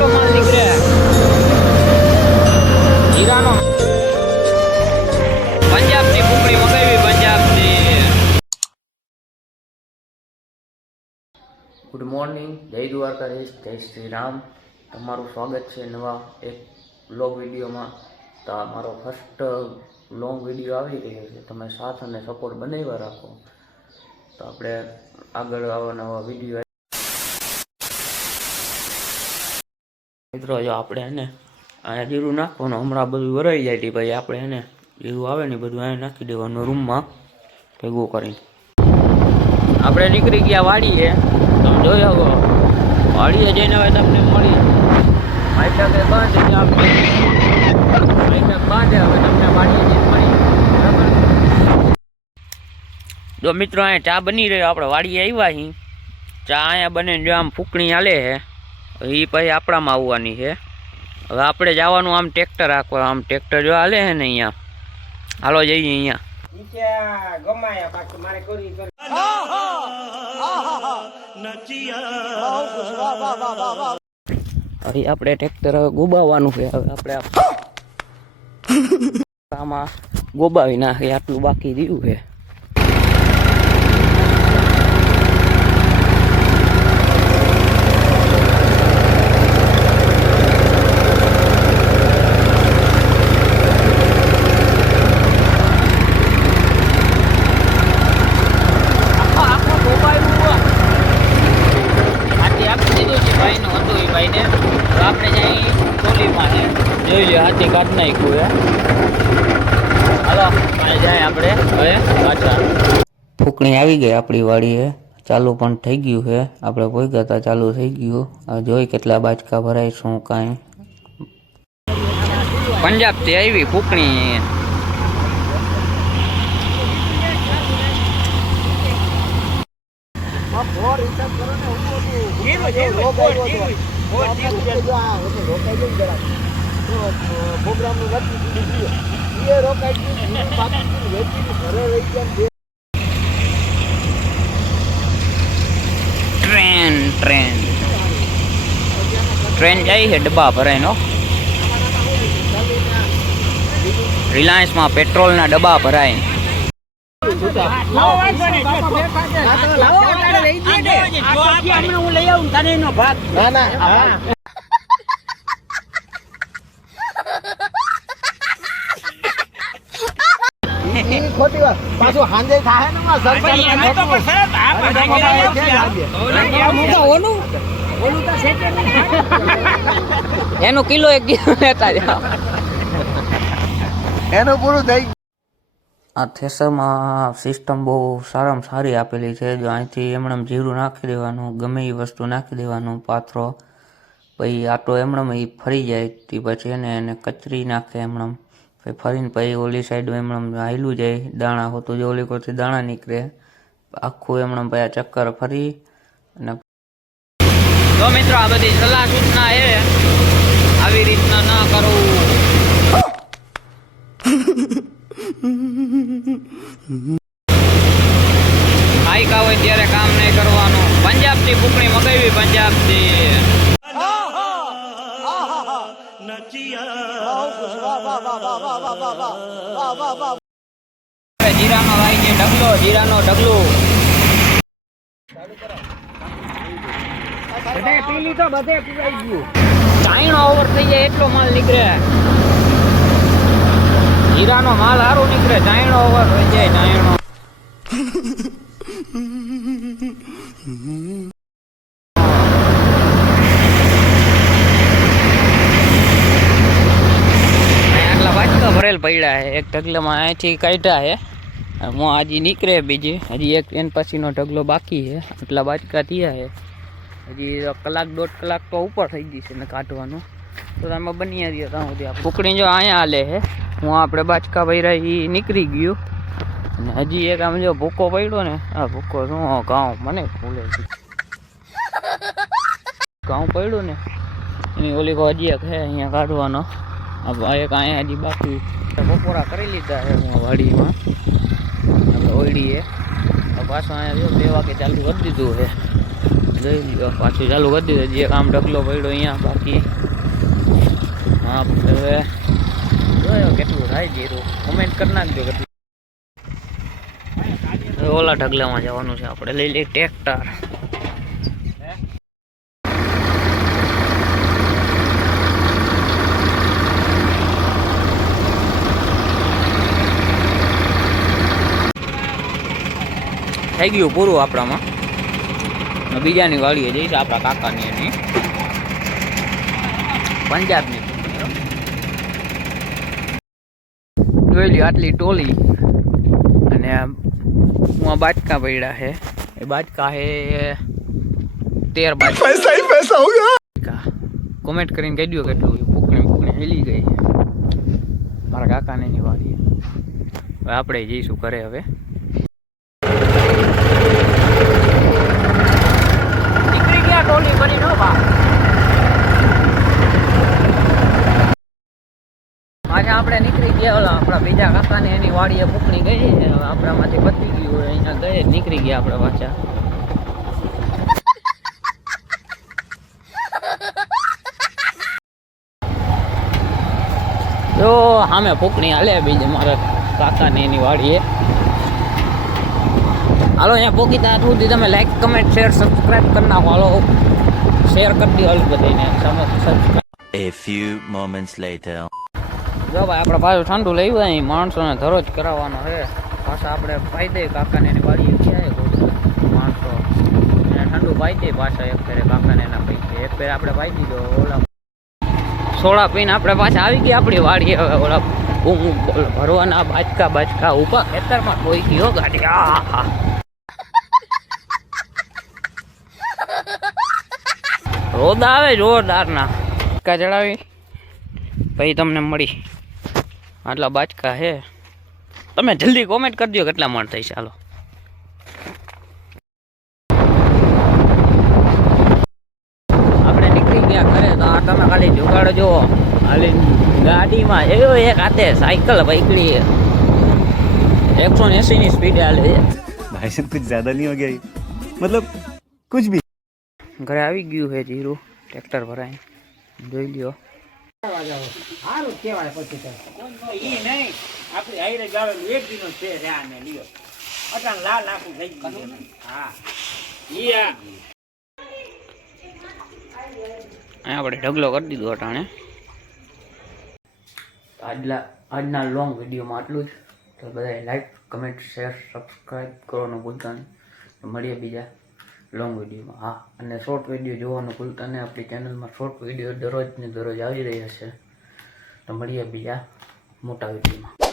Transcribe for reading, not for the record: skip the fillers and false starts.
એટલો માલ નીકળે હીરાનો પંજાબની કુકડી મગાવી પંજાબની ગુડ મોર્નિંગ, જય દ્વારકાધીશ, જય શ્રી રામ. તમારું સ્વાગત છે નવા એક વ્લોગ વિડીયોમાં. તો આ મારો ફર્સ્ટ લોંગ વિડીયો આવી રહ્યો છે. તમે સાથ અને સપોર્ટ બનાવ્યા રાખો તો આપણે આગળ આવા નવા વિડીયો. મિત્રો, જો આપણે એને અહીંયા જીરું નાખવાનું, હમણાં બધું વરાઈ જાય છે ભાઈ. આપણે એને જીરું આવે ને બધું અહીંયા નાખી દેવાનું રૂમમાં ભેગું કરીને. આપણે નીકળી ગયા વાડીએ. તમે જોઈ શકો વાડીએ જઈને હવે તમને મળી માઇટકે બાંધે માઇટક બાંધે હવે તમને વાડીએ જઈને મળી. બરાબર. જો મિત્રો, અહીંયા ચા બની રહ્યો. આપણે વાડીએ આવ્યા છીએ. ચા અહીંયા બને જો આમ ફૂકણી હાલે છે. એ પછી આપણામાં આવવાની છે. હવે આપણે જવાનું આમ ટ્રેક્ટર રાખવા. આમ ટ્રેક્ટર જો હાલે છે ને અહીંયા. હાલો જઈએ અહીંયા. હવે આપણે ટ્રેક્ટર હવે ગોબાવવાનું છે. હવે આપણે આમાં ગોબાવી નાખીએ. આટલું બાકી રહ્યું છે. જોઈ લે હાથી કાઢ નાખ્યું હે. હાલો જાય આપણે હવે પાછા. ફૂકણી આવી ગઈ આપણી વાડીએ. ચાલુ પણ થઈ ગયું છે. આપણે પહોંચ્યા હતા, ચાલુ થઈ ગયું. હવે જોઈ કેટલા બાચકા ભરાય શું કાંઈ. પંજાબથી આવી ફૂકણી. ટ્રેન જાય છે ડબ્બા ભરાયનો. રિલાયન્સમાં પેટ્રોલના ડબ્બા ભરાય. ખોટી વાત પાછું હાંજે થાય ને એનું કિલો 1 કિલો લેતા જાવ. એનું પૂરું થઈ. આ થેસરમાં સિસ્ટમ બહુ સારામાં સારી આપેલી છે. જો અહીંથી એમણે જીરું નાખી દેવાનું, ગમે એ વસ્તુ નાખી દેવાનું પાથરો. પછી આટો એમણે એ ફરી જાય તે પછી એને કચરી નાખે એમણે. પછી ફરીને પછી ઓલી સાઈડ એમણે હાયલું જાય. દાણા હોતું જો ઓલી કોરથી દાણા નીકળે આખું એમણે પછી આ ચક્કર ફરી. અને તો મિત્રો, આ બધી સલાહ સૂચના છે. આવી રીતના ના કરવું. આયકા હોય ત્યારે કામ નહીં કરવાનું. પંજાબથી ફૂકણી મગાવી પંજાબથી. જીરાનો ભાઈ છે ઢગલો. જીરાનો ઢગલો પીલી તો બધે પીવાઈ ગયું. ચાઈનો ઓવર થઈ જાય એટલો માલ નીકળે. જીરાનો માલ સારો નીકળે. ચાઈનો ઓવર થઈ જાય. ચાઈનો આટલા બાચકા ભરેલ પડ્યા છે. એક ઢગલામાં અહીંથી કાઢ્યા છે. હું હજી નીકળે બીજી. હજી એક એન પછીનો ઢગલો બાકી છે. આટલા બાચકા થયા છે. હજી કલાક 1.5 કલાક તો ઉપર થઈ ગઈ છે ને કાઢવાનું. તો તમે બની રહ્યા ત્યાં સુધી ફૂકણી જો અહીંયા હાલે છે. હું આપણે બાચકા ભર્યા એ નીકળી ગયું. અને હજી એક આમ જો ભૂકો પડ્યો ને. આ ભૂકો શું ઘઉં મને ભૂલે છે. ઘઉં પડ્યું ને એની ઓલી હજી એક છે અહીંયા કાઢવાનો. એક અહીંયા હજી બાકી બપોરા કરી લીધા છે હું વાડીમાં. આપણે ઓયડીએ પાછું અહીંયા 2 વાગે ચાલુ કરી દીધું છે. જોઈ લ્યો પાછું ચાલુ કરી દીધું. જે કામ ઢગલો પડ્યો અહીંયા બાકી હા હવે જોયો કેટલું થાય જીરું. કમેન્ટ કરી નાખજો કેટલું. ઓલા ઢગલામાં જવાનું છે આપણે. લઈ લઈએ ટ્રેક્ટર. થઈ ગયું પૂરું આપણામાં. બીજાની વાડીએ જઈશ આપણા કાકાની એની પંજાબની. જોઈ લી આટલી ટોલી અને હું બાટકા પડ્યા છે. એ બાટકા છે 13 બાટકા. પૈસા ही पैसा होगा. કોમેન્ટ કરીને કહી દો કેટલું. ફૂકણી હેલી ગઈ મારા કાકાને ની વાડીએ. હવે આપણે જઈશું ઘરે. હવે નીકળી ગયા ટોલી કરી નો બા. આજે આપણે નીકળી ગયા ઓલા આપણા બીજા કાકાને એની વાડીએ ફૂકણી ગઈ. આપણામાંથી પતી ગયું હોય અહીંયા ગયે નીકળી ગયા આપણે પાછા. જો સામે ફૂકણી હાલે બીજે મારા કાકાને એની વાડીએ. હાલો અહીંયા પોકી ત્યાં સુધી તમે લાઈક કમેન્ટ શેર સબસ્ક્રાઈબ કરી નાખો. હાલો શેર કરી દો હાલ બધાને. A few moments later. જો ભાઈ આપણે પાછું ઠંડુ લઈ આવ્યા. માણસોને ધરોજ કરાવવાનો છે પાછા. આપણે પાઈ દઈએ કાકાને એની વાડીએ ક્યાંય માણસો એને ઠંડુ પાઈ દઈએ પાછા. એક ફેરે કાકાને એના પૈકી એક ફેરે આપણે પાઈ દીધો. ઓલા સોડા પીને આપણે પાછા આવી ગયા આપણી વાડીએ. હવે ઓલા ભરવાના બાજકા ઉપર ખેતરમાં કોઈ ગયો ગાડી. આ રોદ આવે જોરદારના. બાજકા ચડાવી પછી તમને મળી. આટલા બાજકા છે. તમે જલ્દી કોમેન્ટ કરજો કેટલા મણ થઈ. ચાલો આપણે નીકળી ગયા ઘરે. તો આ તમે ખાલી જુગાડો જુઓ. હાલી ગાડીમાં એવો એક હાથે સાયકલ પકડી 180 ની સ્પીડે હાલે છે. भाई साहब कुछ ज्यादा नहीं हो गया ये? मतलब कुछ भी. ઘરે આવી ગયું છે જીરું. ટ્રેક્ટર ભરાય જોઈ લ્યો. સારું કેવાય પછી તો ઈ નહીં આપણી હાઈરે ગાળો એક દિનો છે રહ્યા ને લ્યો અટાણ લાલ આખું થઈ ગયું. હા ઈ આપણે ઢગલો કરી દીધો અટાણે. આજના લોંગ વિડીયોમાં આટલું જ. તો બધા લાઈક કમેન્ટ શેર સબસ્ક્રાઈબ કરવાનું ભૂલતા નહીં. મળીએ બીજા લોંગ વિડીયોમાં. હા અને શોર્ટ વિડીયો જોવાનું ભૂલતા નહીં. આપણી ચેનલમાં શોર્ટ વિડીયો દરરોજ આવી રહ્યા છે. તો મળીએ બીજા મોટા વિડીયોમાં.